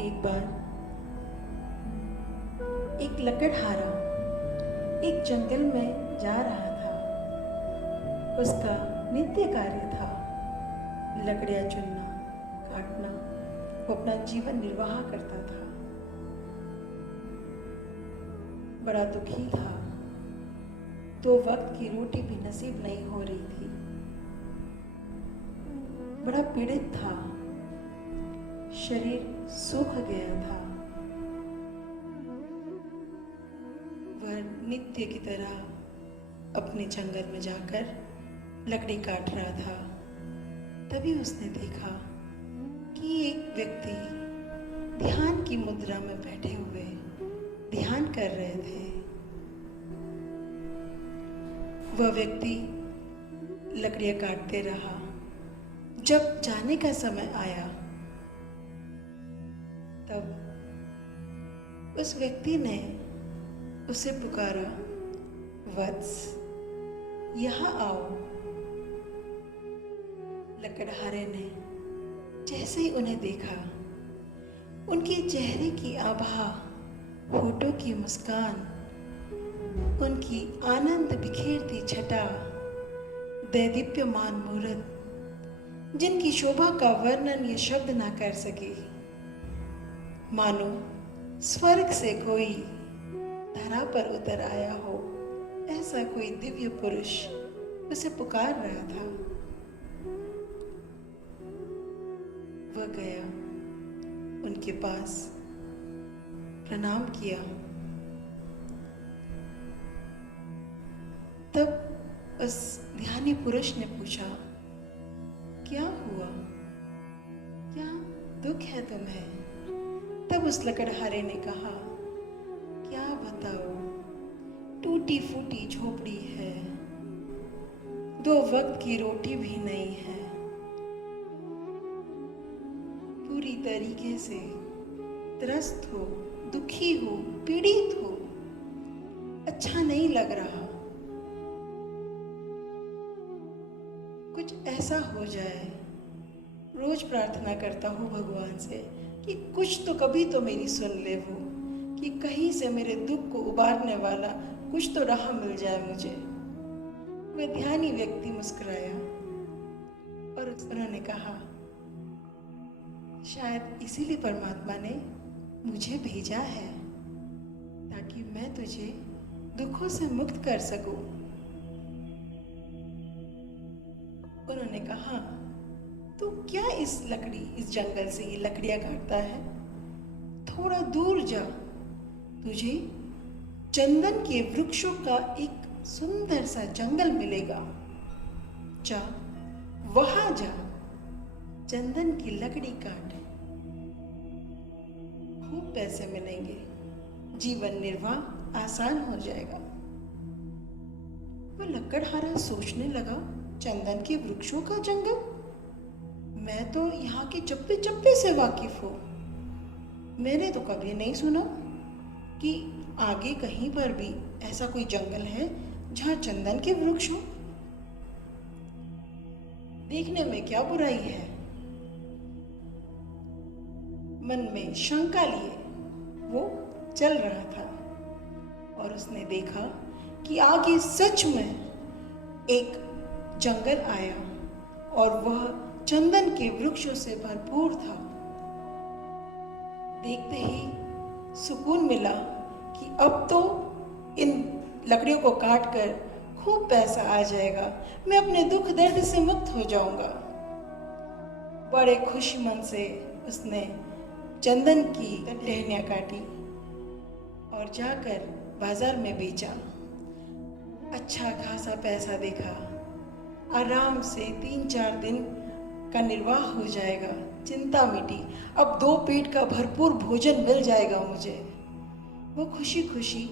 एक बार एक लकड़हारा एक जंगल में जा रहा था। उसका नित्य कार्य था लकड़ियाँ चुनना, काटना। वो अपना जीवन निर्वाह करता था। बड़ा दुखी था। 2 वक्त की रोटी भी नसीब नहीं हो रही थी। बड़ा पीड़ित था। शरीर सूख गया था। वह नित्य की तरह अपने जंगल में जाकर लकड़ी काट रहा था। तभी उसने देखा कि एक व्यक्ति ध्यान की मुद्रा में बैठे हुए ध्यान कर रहे थे। वह व्यक्ति लकड़ियां काटते रहा। जब जाने का समय आया तब उस व्यक्ति ने उसे पुकारा, वत्स, यहाँ आओ। लकड़हारे ने जैसे ही उन्हें देखा, उनके चेहरे की आभा, होठों की मुस्कान, उनकी आनंद बिखेरती छटा, दैदीप्यमान मूरत, जिनकी शोभा का वर्णन ये शब्द ना कर सके। मानो स्वर्ग से कोई धरा पर उतर आया हो, ऐसा कोई दिव्य पुरुष उसे पुकार रहा था। वह गया, उनके पास प्रणाम किया। तब उस ध्यानी पुरुष ने पूछा, क्या हुआ? क्या दुख है तुम्हें? तब उस लकड़हारे ने कहा, क्या बताओ, टूटी फूटी झोपड़ी है, 2 वक्त की रोटी भी नहीं है, पूरी तरीके से त्रस्त हो, दुखी हो, पीड़ित हो, अच्छा नहीं लग रहा। कुछ ऐसा हो जाए। रोज प्रार्थना करता हूँ भगवान से कि कुछ तो कभी तो मेरी सुन ले वो, कि कहीं से मेरे दुख को उबारने वाला कुछ तो राह मिल जाए मुझे। वह ध्यानी व्यक्ति मुस्कुराया और उन्होंने कहा, शायद इसीलिए परमात्मा ने मुझे भेजा है, ताकि मैं तुझे दुखों से मुक्त कर सकूं। उन्होंने कहा, तो क्या इस जंगल से ये लकड़ियां काटता है? थोड़ा दूर जा, तुझे चंदन के वृक्षों का एक सुंदर सा जंगल मिलेगा। जा, वहां जा, चंदन की लकड़ी काट, खूब पैसे मिलेंगे, जीवन निर्वाह आसान हो जाएगा। वह लकड़हारा सोचने लगा, चंदन के वृक्षों का जंगल? मैं तो यहाँ के चप्पे चप्पे से वाकिफ हूँ। मैंने तो कभी नहीं सुना कि आगे कहीं पर भी ऐसा कोई जंगल है जहाँ चंदन के वृक्ष हो। देखने में क्या बुराई है? मन में शंका लिए वो चल रहा था और उसने देखा कि आगे सच में एक जंगल आया और वह चंदन के वृक्षों से भरपूर था। देखते ही सुकून मिला कि अब तो इन लकड़ियों को काटकर खूब पैसा आ जाएगा, मैं अपने दुख दर्द से मुक्त हो जाऊंगा। बड़े खुशी मन से उसने चंदन की टहनियाँ काटी और जाकर बाजार में बेचा। अच्छा खासा पैसा देखा। आराम से 3-4 दिन का निर्वाह हो जाएगा, चिंता मिटी। अब 2 पेट का भरपूर भोजन मिल जाएगा मुझे। वो खुशी खुशी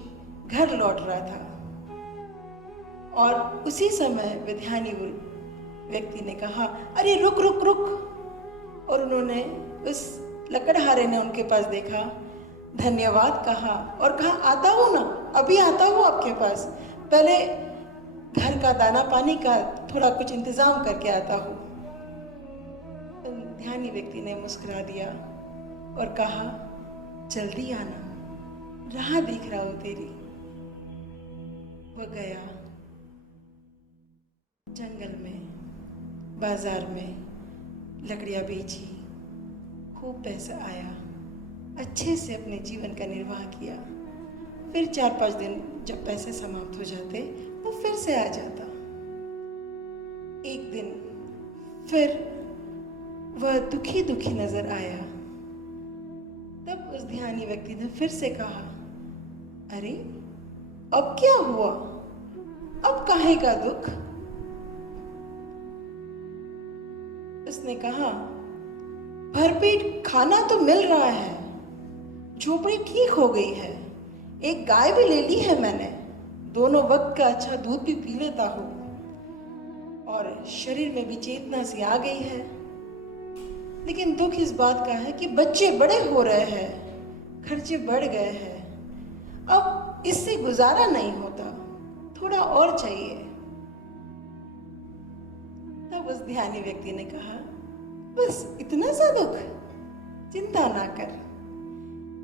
घर लौट रहा था और उसी समय विध्यानी व्यक्ति ने कहा, अरे रुक रुक रुक। और उन्होंने उस लकड़हारे ने उनके पास देखा, धन्यवाद कहा और कहा, आता हूँ ना, अभी आता हूँ आपके पास, पहले घर का दाना पानी का थोड़ा कुछ इंतजाम करके आता हूँ। ध्यानी व्यक्ति ने मुस्कुरा दिया और कहा, जल्दी आना, राह देख रहा हूं तेरी। वह गया। जंगल में, बाजार में लकड़ियां बेची, खूब पैसा आया, अच्छे से अपने जीवन का निर्वाह किया। फिर 4-5 दिन जब पैसे समाप्त हो जाते वो फिर से आ जाता। एक दिन फिर वह दुखी दुखी नजर आया। तब उस ध्यानी व्यक्ति ने फिर से कहा, अरे अब क्या हुआ, अब काहे का दुख? उसने कहा, भरपेट खाना तो मिल रहा है, झोपड़ी ठीक हो गई है, एक गाय भी ले ली है मैंने, दोनों वक्त का अच्छा दूध भी पी लेता हूँ और शरीर में भी चेतना सी आ गई है। लेकिन दुख इस बात का है कि बच्चे बड़े हो रहे हैं, खर्चे बढ़ गए हैं, अब इससे गुजारा नहीं होता, थोड़ा और चाहिए। तब उस ध्यानी व्यक्ति ने कहा, बस इतना सा दुख, चिंता ना कर,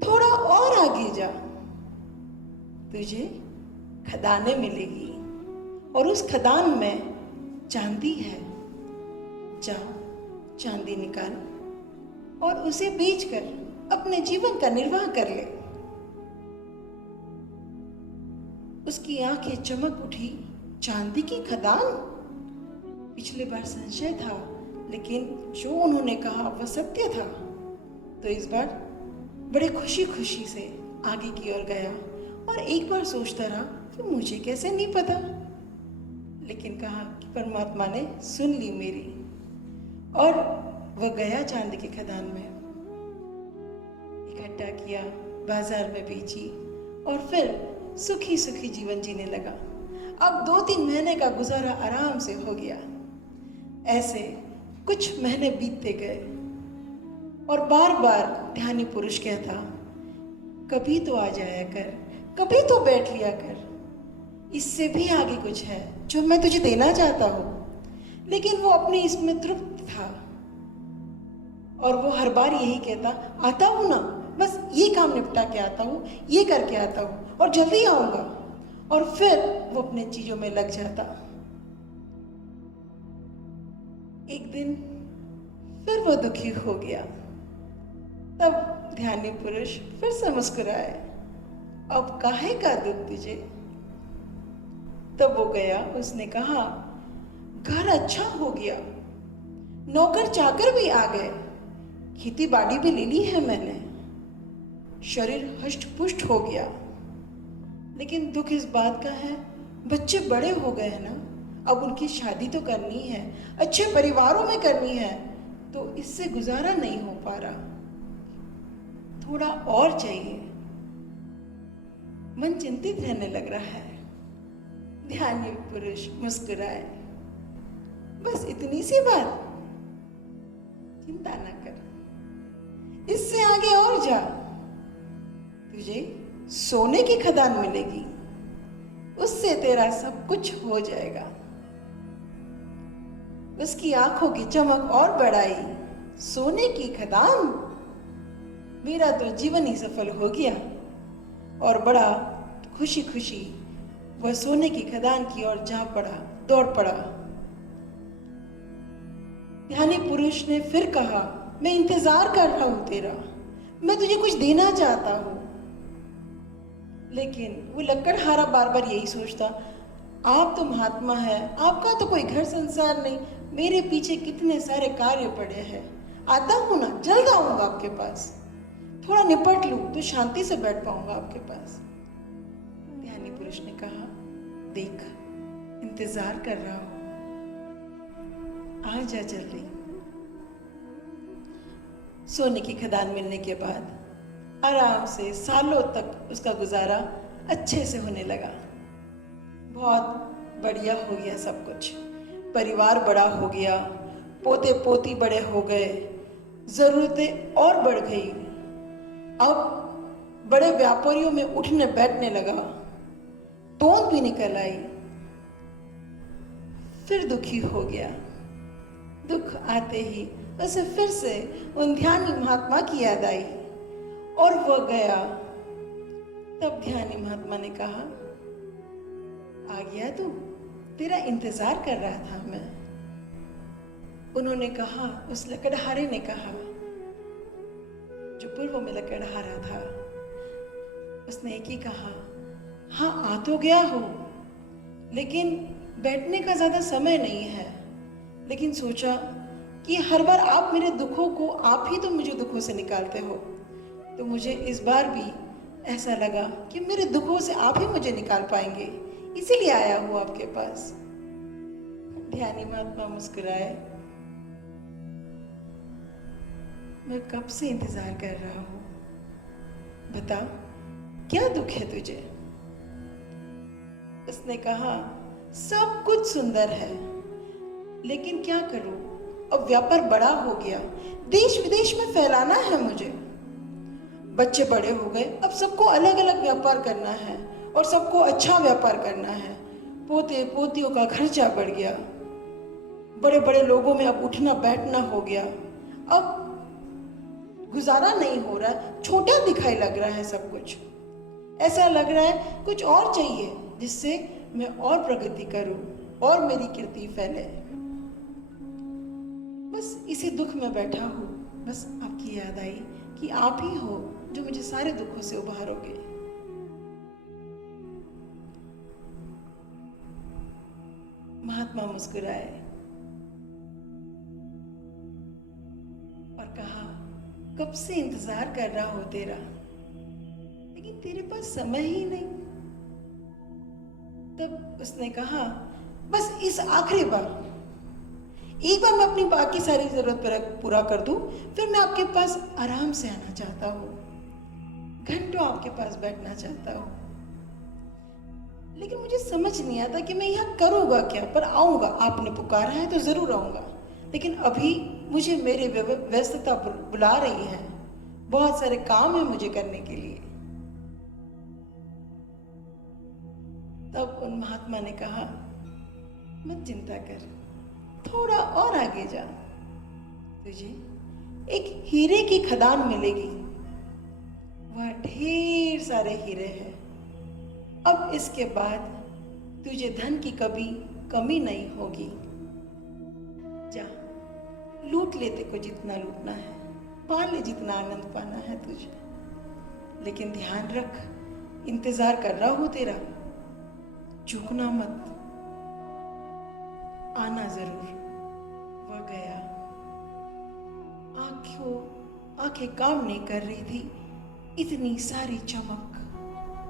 थोड़ा और आगे जा, तुझे खदानें मिलेगी और उस खदान में चांदी है, जा चांदी निकाल और उसे बेचकर अपने जीवन का निर्वाह कर ले। उसकी आंखें चमक उठी, चांदी की खदान? पिछले बार संशय था, लेकिन जो उन्होंने कहा वह सत्य था। तो इस बार बड़े खुशी खुशी से आगे की ओर गया और एक बार सोचता रहा कि मुझे कैसे नहीं पता, लेकिन कहा कि परमात्मा ने सुन ली मेरी। और वह गया चांदी की खदान में, इकट्ठा किया, बाजार में बेची और फिर सुखी सुखी जीवन जीने लगा। अब 2-3 महीने का गुजारा आराम से हो गया। ऐसे कुछ महीने बीतते गए और बार बार ध्यानी पुरुष कहता, कभी तो आ जाया कर, कभी तो बैठ लिया कर, इससे भी आगे कुछ है जो मैं तुझे देना चाहता हूँ। लेकिन वो अपने इसमें तृप्त था और वो हर बार यही कहता, आता हूँ ना, बस ये काम निपटा के आता हूँ, ये करके आता हूँ और जल्दी आऊँगा। और फिर वो अपने चीज़ों में लग जाता। एक दिन फिर वो दुखी हो गया। तब ध्यानी पुरुष फिर से मुस्कुराए, अब काहे का दुख तुझे? तब वो गया, उसने कहा, घर अच्छा हो गया, नौकर चाकर भी आ गए, खेती बाड़ी भी ले ली है मैंने, शरीर हष्ट पुष्ट हो गया। लेकिन दुख इस बात का है, बच्चे बड़े हो गए हैं ना, अब उनकी शादी तो करनी है, अच्छे परिवारों में करनी है, तो इससे गुजारा नहीं हो पा रहा, थोड़ा और चाहिए। मन चिंतित रहने लग रहा है। ध्यानी पुरुष मुस्कुराए, बस इतनी सी बात, चिंता ना कर, इससे आगे और जा, तुझे सोने की खदान मिलेगी, उससे तेरा सब कुछ हो जाएगा। उसकी आंखों की चमक और बढ़ाई, सोने की खदान, मेरा तो जीवन ही सफल हो गया। और बड़ा खुशी खुशी वह सोने की खदान की ओर जा पड़ा, दौड़ पड़ा। ध्यानी पुरुष ने फिर कहा, मैं इंतजार कर रहा हूं तेरा, मैं तुझे कुछ देना चाहता हूं। लेकिन वो लकड़हारा बार बार यही सोचता, आप तो महात्मा है, आपका तो कोई घर संसार नहीं, मेरे पीछे कितने सारे कार्य पड़े हैं, आता हूं ना, जल्द आऊंगा आपके पास, थोड़ा निपट लूं तो शांति से बैठ पाऊंगा आपके पास। ध्यानी पुरुष ने कहा, देख, इंतजार कर रहा हूं, आ जा जल्दी। सोने की खदान मिलने के बाद आराम से सालों तक उसका गुजारा अच्छे से होने लगा। बहुत बढ़िया हो गया सब कुछ, परिवार बड़ा हो गया, पोते पोती बड़े हो गए, जरूरतें और बढ़ गई। अब बड़े व्यापारियों में उठने बैठने लगा, तोंद भी निकल आई। फिर दुखी हो गया। दुख आते ही उसे फिर से उन ध्यानी महात्मा की याद आई और वह गया। तब ध्यानी महात्मा ने कहा, आ गया तू, तेरा इंतजार कर रहा था मैं। उन्होंने कहा, उस लकड़हारे ने कहा, जो पूर्व में लकड़हारा था, उसने एक ही कहा, हाँ आ तो गया हो, लेकिन बैठने का ज्यादा समय नहीं है। लेकिन सोचा कि हर बार आप मेरे दुखों को, आप ही तो मुझे दुखों से निकालते हो, तो मुझे इस बार भी ऐसा लगा कि मेरे दुखों से आप ही मुझे निकाल पाएंगे, इसीलिए आया हूं आपके पास। ध्यानी महात्मा मुस्कुराए, मैं कब से इंतजार कर रहा हूं, बता क्या दुख है तुझे। उसने कहा, सब कुछ सुंदर है, लेकिन क्या करूं, अब व्यापार बड़ा हो गया, देश विदेश में फैलाना है मुझे। बच्चे बड़े हो गए, अब सबको अलग अलग व्यापार करना है और सबको अच्छा व्यापार करना है। पोते पोतियों का खर्चा बढ़ गया, बड़े बड़े लोगों में अब उठना बैठना हो गया, अब गुजारा नहीं हो रहा है, छोटा दिखाई लग रहा है सब कुछ। ऐसा लग रहा है कुछ और चाहिए जिससे मैं और प्रगति करूं और मेरी कीर्ति फैले। बस इसी दुख में बैठा हूं, बस आपकी याद आई कि आप ही हो जो मुझे सारे दुखों से उबारोगे। महात्मा मुस्कुराए और कहा, कब से इंतजार कर रहा हो तेरा, लेकिन तेरे पास समय ही नहीं। तब उसने कहा, बस इस आखिरी बार, एक बार मैं अपनी बाकी सारी जरूरत पूरा कर दूं, फिर मैं आपके पास आराम से आना चाहता हूं, घंटों आपके पास बैठना चाहता हूं। लेकिन मुझे समझ नहीं आता कि मैं यहाँ करूँगा क्या, पर आऊँगा, आपने पुकारा है तो जरूर आऊँगा। लेकिन अभी मुझे मेरी व्यस्तता बुला रही है, बहुत सारे काम है मुझे करने के लिए। तब उन महात्मा ने कहा, मत चिंता कर, थोड़ा और आगे जा, तुझे एक हीरे की खदान मिलेगी, वह ढेर सारे हीरे हैं। अब इसके बाद तुझे धन की कभी कमी नहीं होगी। जा, लूट लेते को जितना लूटना है, पा ले जितना आनंद पाना है तुझे, लेकिन ध्यान रख, इंतजार कर रहा हूं तेरा, चूकना मत, आना जरूर। वह गया। आंखें काम नहीं कर रही थी, इतनी सारी चमक,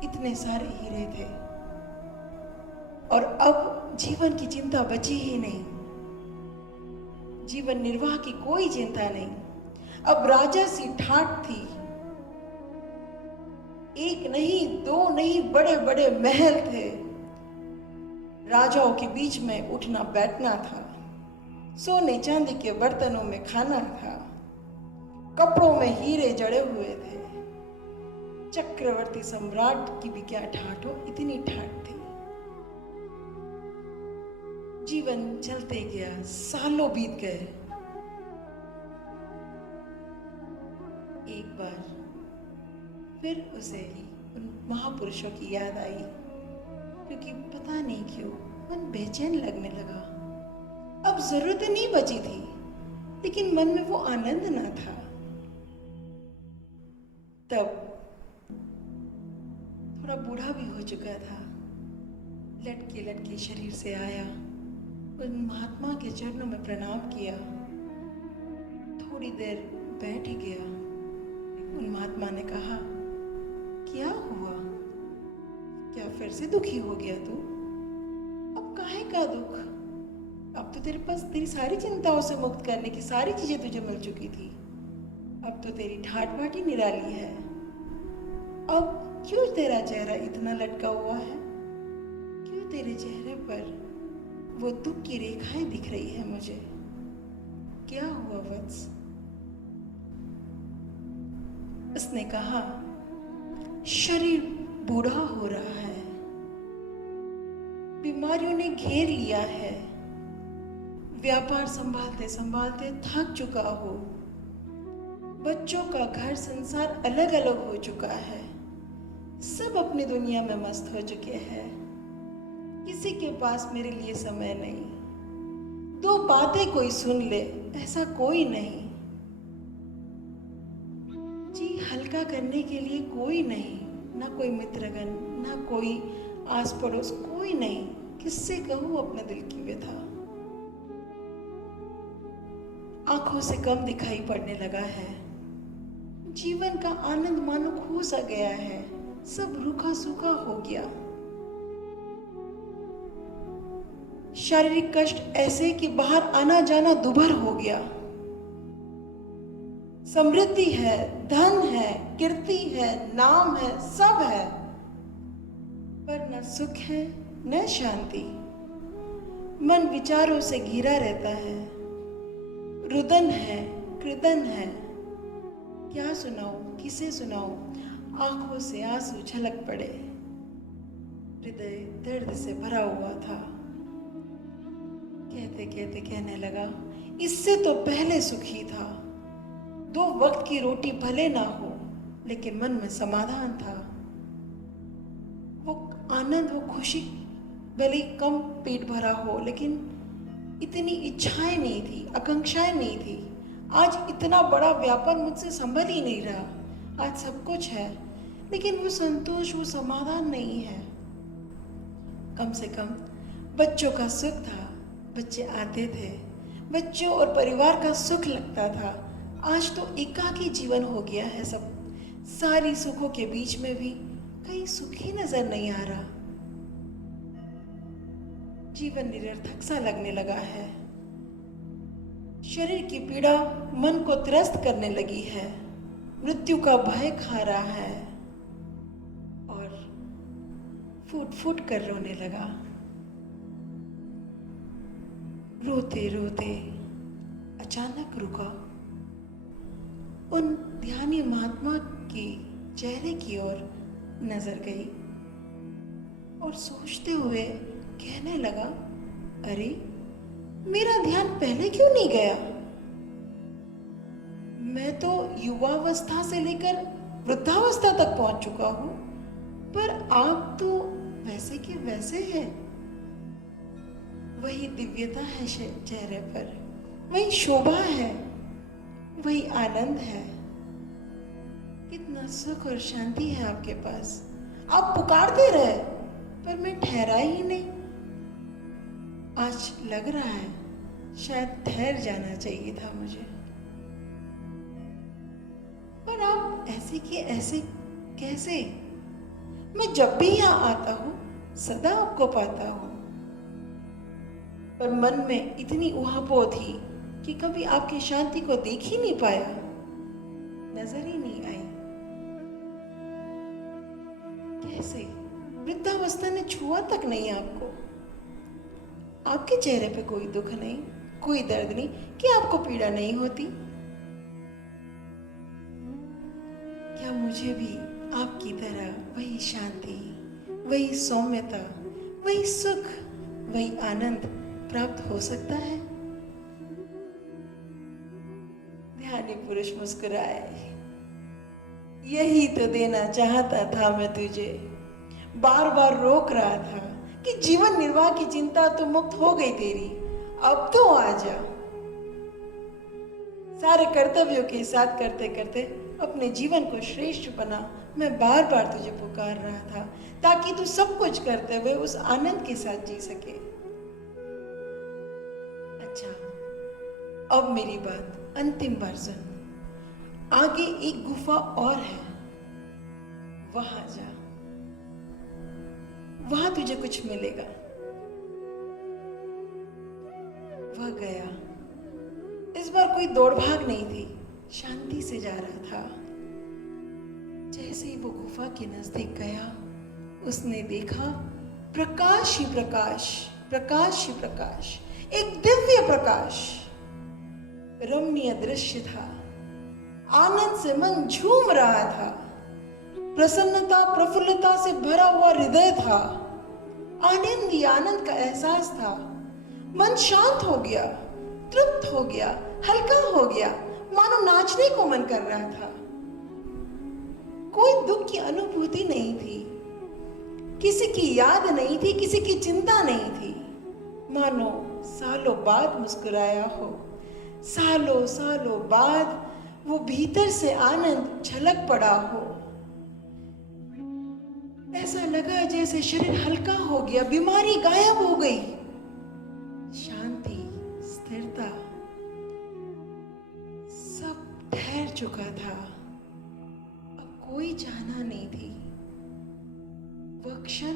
इतने सारे हीरे थे, और अब जीवन की चिंता बची ही नहीं, जीवन निर्वाह की कोई चिंता नहीं। अब राजा सी ठाठ थी, एक नहीं दो नहीं, बड़े बड़े महल थे, राजाओं के बीच में उठना बैठना था, सोने चांदी के बर्तनों में खाना था, कपड़ों में हीरे जड़े हुए थे। चक्रवर्ती सम्राट की भी क्या ठाठ हो, इतनी ठाठ थी। जीवन चलते गया, सालों बीत गए। एक बार फिर उसे ही उन महापुरुषों की याद आई, क्योंकि पता नहीं क्यों मन बेचैन लगने लगा। अब जरूरत नहीं बची थी, लेकिन मन में वो आनंद ना था। तब थोड़ा बूढ़ा भी हो चुका था, लटके लटके शरीर से आया, उन महात्मा के चरणों में प्रणाम किया, थोड़ी देर बैठ गया। उन महात्मा ने कहा, क्या हुआ, क्या फिर से दुखी हो गया तू? अब काहे का दुख, अब तो तेरे पास तेरी सारी चिंताओं से मुक्त करने की सारी चीजें तुझे मिल चुकी थी, अब तो तेरी ठाठ बाटी निराली है। अब क्यों तेरा चेहरा इतना लटका हुआ है, क्यों तेरे चेहरे पर वो दुख की रेखाएं दिख रही है मुझे, क्या हुआ वत्स? उसने कहा, शरीर बूढ़ा हो रहा है, बीमारियों ने घेर लिया है, व्यापार संभालते संभालते थक चुका हो, बच्चों का घर संसार अलग अलग हो चुका है, सब अपनी दुनिया में मस्त हो चुके हैं, किसी के पास मेरे लिए समय नहीं, दो बातें कोई सुन ले ऐसा कोई नहीं, जी हल्का करने के लिए कोई नहीं, ना कोई मित्रगण, ना कोई आस पड़ोस, कोई नहीं, किससे कहूँ अपने दिल की व्यथा। आंखों से कम दिखाई पड़ने लगा है, जीवन का आनंद मानो खो सा गया है, सब रूखा सूखा हो गया। शारीरिक कष्ट ऐसे कि बाहर आना जाना दुभर हो गया। समृद्धि है, धन है, कीर्ति है, नाम है, सब है, पर न सुख है न शांति। मन विचारों से घिरा रहता है, रुदन है, कृदन है, क्या सुनाऊं, किसे सुनाऊं, आंखों से आंसू झलक पड़े, हृदय दर्द से भरा हुआ था। कहते कहते कहने लगा, इससे तो पहले सुखी था, दो वक्त की रोटी भले ना हो लेकिन मन में समाधान था। वो आनंद, वो खुशी भले कम पेट भरा हो लेकिन इतनी इच्छाएं नहीं थी, आकांक्षाएं नहीं थी। आज इतना बड़ा व्यापार मुझसे संभल ही नहीं रहा। आज सब कुछ है लेकिन वो संतोष, वो समाधान नहीं है। कम से कम बच्चों का सुख था, बच्चे आते थे, बच्चों और परिवार का सुख लगता था। आज तो एकाकी जीवन हो गया है सब। सारी सुखों के बीच में भी कहीं सुख ही नजर नहीं आ रहा। जीवन निरर्थक सा लगने लगा है। शरीर की पीड़ा मन को त्रस्त करने लगी है, मृत्यु का भय खा रहा है और फूट फूट कर रोने लगा। रोते रोते अचानक रुका, उन ध्यानी महात्मा के चेहरे की ओर नजर गई और सोचते हुए कहने लगा, अरे मेरा ध्यान पहले क्यों नहीं गया? मैं तो युवावस्था से लेकर वृद्धावस्था तक पहुंच चुका हूं, पर आप तो वैसे के वैसे हैं। वही दिव्यता है चेहरे पर, वही शोभा है, वही आनंद है। कितना सुख और शांति है आपके पास। आप पुकारते रहे पर मैं ठहरा ही नहीं। आज लग रहा है शायद ठहर जाना चाहिए था मुझे, पर आप ऐसे के ऐसे कैसे? मैं जब भी यहाँ आता हूँ सदा आपको पाता हूँ, पर मन में इतनी उहापोह थी कि कभी आपकी शांति को देख ही नहीं पाया, नजर ही नहीं आई। कैसे? वृद्धावस्था ने छुआ तक नहीं आपको। आपके चेहरे पे कोई दुख नहीं, कोई दर्द नहीं कि आपको पीड़ा नहीं होती। क्या मुझे भी आपकी तरह वही शांति, वही सौम्यता, वही सुख, वही आनंद प्राप्त हो सकता है? ध्यानी पुरुष मुस्कुराए, यही तो देना चाहता था मैं तुझे। बार बार रोक रहा था कि जीवन निर्वाह की चिंता तो मुक्त हो गई तेरी, अब तो आ जा। सारे कर्तव्यों के साथ करते करते अपने जीवन को श्रेष्ठ बना। मैं बार बार तुझे पुकार रहा था ताकि तू सब कुछ करते हुए उस आनंद के साथ जी सके। अच्छा, अब मेरी बात अंतिम बार सुन। आगे एक गुफा और है, वहां जा, वहां तुझे कुछ मिलेगा। वह गया। इस बार कोई दौड़ भाग नहीं थी, शांति से जा रहा था। जैसे ही वो गुफा के नजदीक गया, उसने देखा प्रकाश ही प्रकाश, प्रकाश ही प्रकाश, एक दिव्य प्रकाश। रमणीय दृश्य था, आनंद से मन झूम रहा था, प्रसन्नता प्रफुल्लता से भरा हुआ हृदय था, आनंद ही आनंद का एहसास था। मन शांत हो गया, तृप्त हो गया, हल्का हो गया, मानो नाचने को मन कर रहा था। कोई दुख की अनुभूति नहीं थी, किसी की याद नहीं थी, किसी की चिंता नहीं थी। मानो सालों बाद मुस्कुराया हो, सालों सालों बाद वो भीतर से आनंद झलक पड़ा हो। ऐसा लगा जैसे शरीर हल्का हो गया, बीमारी गायब हो गई, शांति, स्थिरता, सब ठहर चुका था। अब कोई चाहना नहीं थी। वह क्षण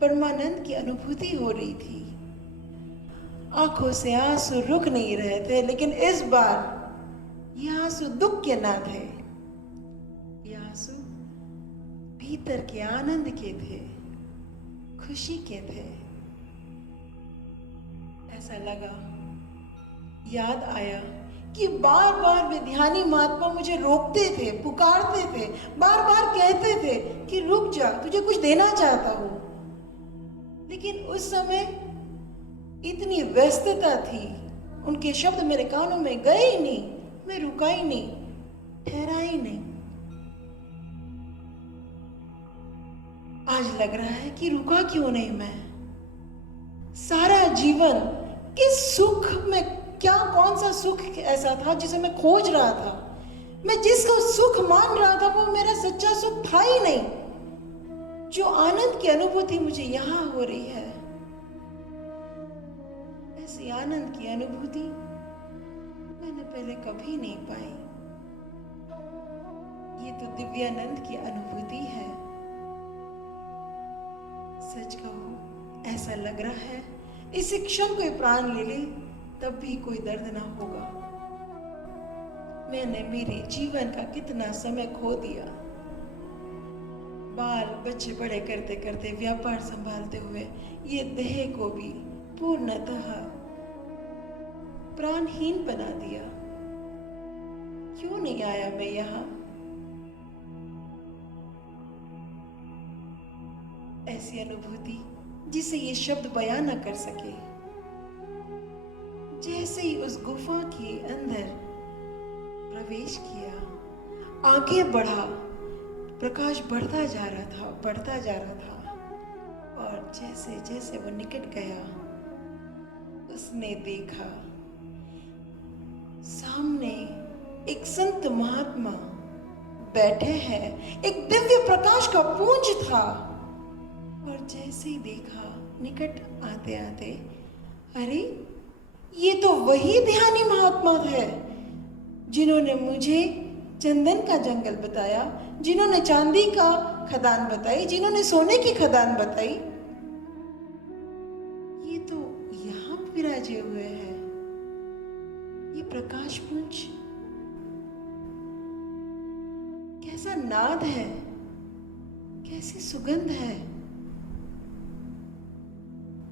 परमानंद की अनुभूति हो रही थी। आंखों से आंसू रुक नहीं रहे थे, लेकिन इस बार ये आंसू दुख के ना थे, ये आंसू भीतर के आनंद के थे, खुशी के थे। ऐसा लगा, याद आया कि बार बार वे ध्यानी महात्मा मुझे रोकते थे, पुकारते थे, बार बार कहते थे कि रुक जा, तुझे कुछ देना चाहता हूं। लेकिन उस समय इतनी व्यस्तता थी, उनके शब्द मेरे कानों में गए ही नहीं, मैं रुका ही नहीं, ठहरा ही नहीं। आज लग रहा है कि रुका क्यों नहीं मैं। सारा जीवन किस सुख में, क्या कौन सा सुख ऐसा था जिसे मैं खोज रहा था। मैं जिसको सुख मान रहा था वो मेरा सच्चा सुख था ही नहीं। जो आनंद की अनुभूति मुझे यहां हो रही है, ऐसी आनंद की अनुभूति मैंने पहले कभी नहीं पाई। ये तो दिव्यानंद की अनुभूति है। सच कहूं, ऐसा लग रहा है इस क्षण कोई प्राण ले ले तब भी कोई दर्द ना होगा। मैंने मेरे जीवन का कितना समय खो दिया, बाल बच्चे बड़े करते करते, व्यापार संभालते हुए ये देह को भी पूर्णतः प्राणहीन बना दिया। क्यों नहीं आया मैं यहां? ऐसी अनुभूति जिसे ये शब्द बयान न कर सके। जैसे ही उस गुफा के अंदर प्रवेश किया, आगे बढ़ा, प्रकाश बढ़ता जा रहा था, बढ़ता जा रहा था, और जैसे जैसे वो निकट गया, उसने देखा सामने एक संत महात्मा बैठे हैं। एक दिव्य प्रकाश का पुंज था, और जैसे ही देखा, निकट आते आते, अरे ये तो वही ध्यानी महात्मा थे जिन्होंने मुझे चंदन का जंगल बताया, जिन्होंने चांदी का खदान बताई, जिन्होंने सोने की खदान बताई। ये तो यहाँ विराजे हुए हैं। ये प्रकाश पुंज कैसा नाद है, कैसी सुगंध है,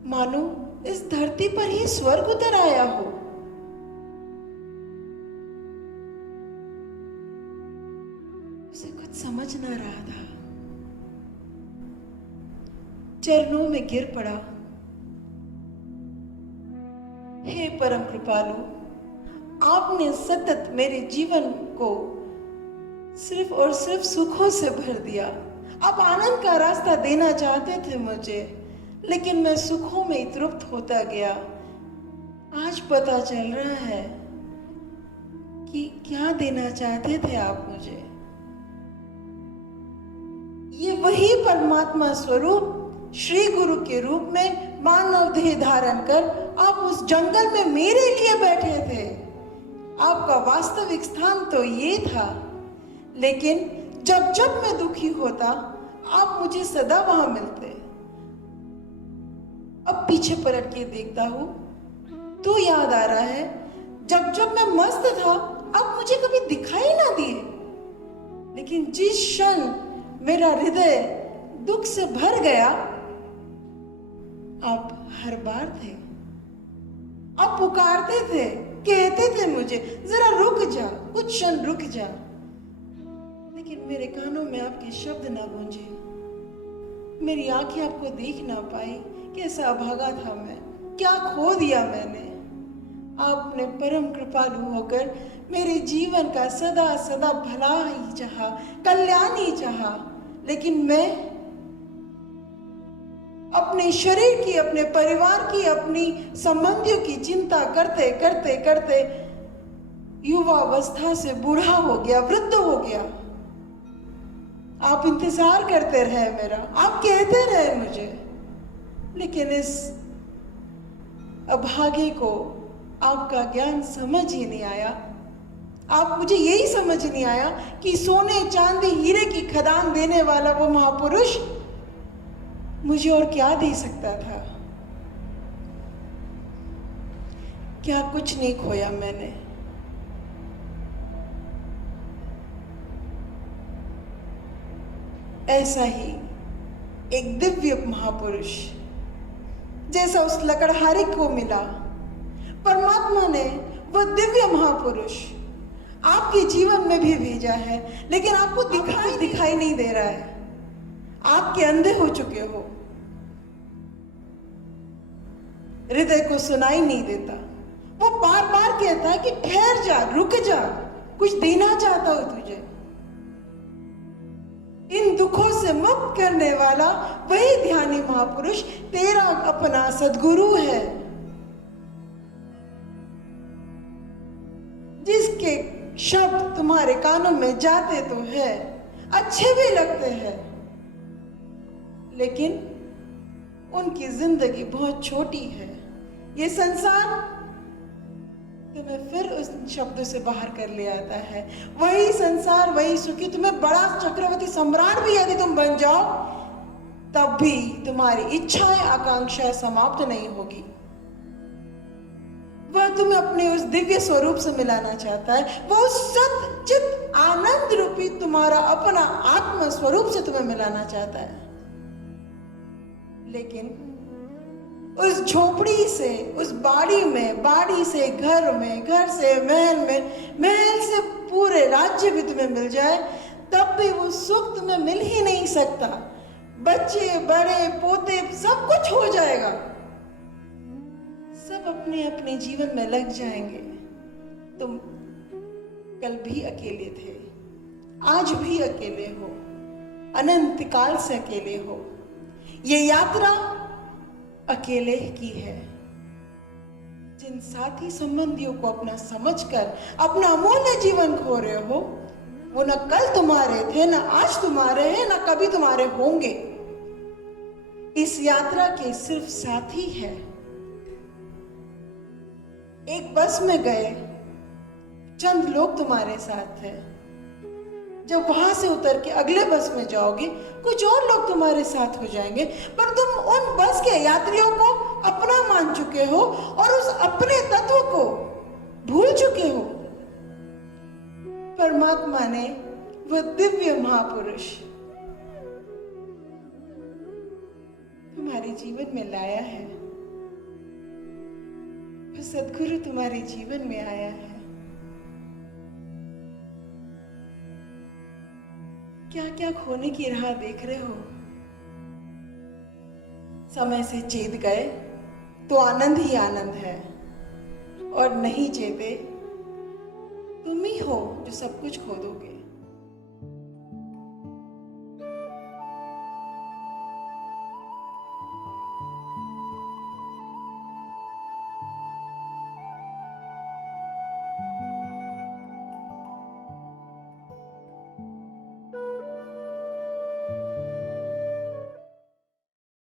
मानो इस धरती पर ही स्वर्ग उतर आया हो। उसे कुछ समझ ना रहा था। चरणों में गिर पड़ा। हे परम कृपालु, आपने सतत मेरे जीवन को सिर्फ और सिर्फ सुखों से भर दिया। आप आनंद का रास्ता देना चाहते थे मुझे, लेकिन मैं सुखों में तृप्त होता गया। आज पता चल रहा है कि क्या देना चाहते थे आप मुझे। ये वही परमात्मा स्वरूप श्री गुरु के रूप में मानव देह धारण कर आप उस जंगल में मेरे लिए बैठे थे। आपका वास्तविक स्थान तो ये था, लेकिन जब जब मैं दुखी होता आप मुझे सदा वहां मिलते। अब पीछे पलट के देखता हूं तो याद आ रहा है, जब जब मैं मस्त था आप मुझे कभी दिखाई ना दिए, लेकिन जिस क्षण मेरा हृदय दुख से भर गया आप हर बार थे। आप पुकारते थे, कहते थे मुझे जरा रुक जा, कुछ क्षण रुक जा, लेकिन मेरे कानों में आपके शब्द ना गूंजे, मेरी आंखें आपको देख ना पाई। कैसा अभागा था मैं, क्या खो दिया मैंने। आपने परम कृपालु होकर मेरे जीवन का सदा सदा भला ही चाहा, कल्याण ही चाहा, लेकिन मैं अपने शरीर की, अपने परिवार की, अपनी संबंधियों की चिंता करते करते करते युवा अवस्था से बूढ़ा हो गया, वृद्ध हो गया। आप इंतजार करते रहे मेरा, आप कहते रहे मुझे, लेकिन इस अभागे को आपका ज्ञान समझ ही नहीं आया। आप मुझे यही समझ नहीं आया कि सोने चांदी हीरे की खदान देने वाला वो महापुरुष मुझे और क्या दे सकता था। क्या कुछ नहीं खोया मैंने। ऐसा ही एक दिव्य महापुरुष जैसा उस लकड़हारे को मिला, परमात्मा ने वह दिव्य महापुरुष आपके जीवन में भी भेजा है, लेकिन आपको दिखाई नहीं दे रहा है। आपके अंधे हो चुके हो, हृदय को सुनाई नहीं देता। वो बार बार कहता है कि ठहर जा, रुक जा, कुछ देना चाहता हूं तुझे। इन दुखों से मुक्त करने वाला वही ध्यानी महापुरुष तेरा अपना सद्गुरु है, जिसके शब्द तुम्हारे कानों में जाते तो है, अच्छे भी लगते हैं, लेकिन उनकी जिंदगी बहुत छोटी है। ये संसार तुम्हें फिर उस शब्दों से बाहर कर ले आता है। वही संसार, वही सुखी। तुम्हें बड़ा चक्रवर्ती सम्राट भी यदि तुम बन जाओ, तब भी तुम्हारी इच्छाएं, आकांक्षाएं समाप्त नहीं होगी। वह तुम्हें अपने उस दिव्य स्वरूप से मिलाना चाहता है। वह उस सत चित आनंद रूपी तुम्हारा अपना आत्म स्वरूप से तुम्हें मिलाना चाहता है, लेकिन उस झोपड़ी से, उस बाड़ी में, बाड़ी से घर में, घर से महल में, महल से पूरे राज्य भी तुम्हें मिल जाए, तब भी वो सुख तुम्हें मिल ही नहीं सकता। बच्चे, बड़े, पोते, सब कुछ हो जाएगा, सब अपने अपने जीवन में लग जाएंगे। तुम कल भी अकेले थे, आज भी अकेले हो, अनंत काल से अकेले हो। ये यात्रा अकेले की है। जिन साथी संबंधियों को अपना समझकर अपना अमूल्य जीवन खो रहे हो, वो न कल तुम्हारे थे, न आज तुम्हारे हैं, न कभी तुम्हारे होंगे। इस यात्रा के सिर्फ साथी है। एक बस में गए, चंद लोग तुम्हारे साथ हैं। जब वहां से उतर के अगले बस में जाओगे, कुछ और लोग तुम्हारे साथ हो जाएंगे, पर तुम उन बस के यात्रियों को अपना मान चुके हो और उस अपने तत्व को भूल चुके हो। परमात्मा ने वह दिव्य महापुरुष तुम्हारे जीवन में लाया है, वह सद्गुरु तुम्हारे जीवन में आया है। क्या क्या खोने की राह देख रहे हो? समय से चेत गए तो आनंद ही आनंद है, और नहीं चेते तुम ही हो जो सब कुछ खो दोगे।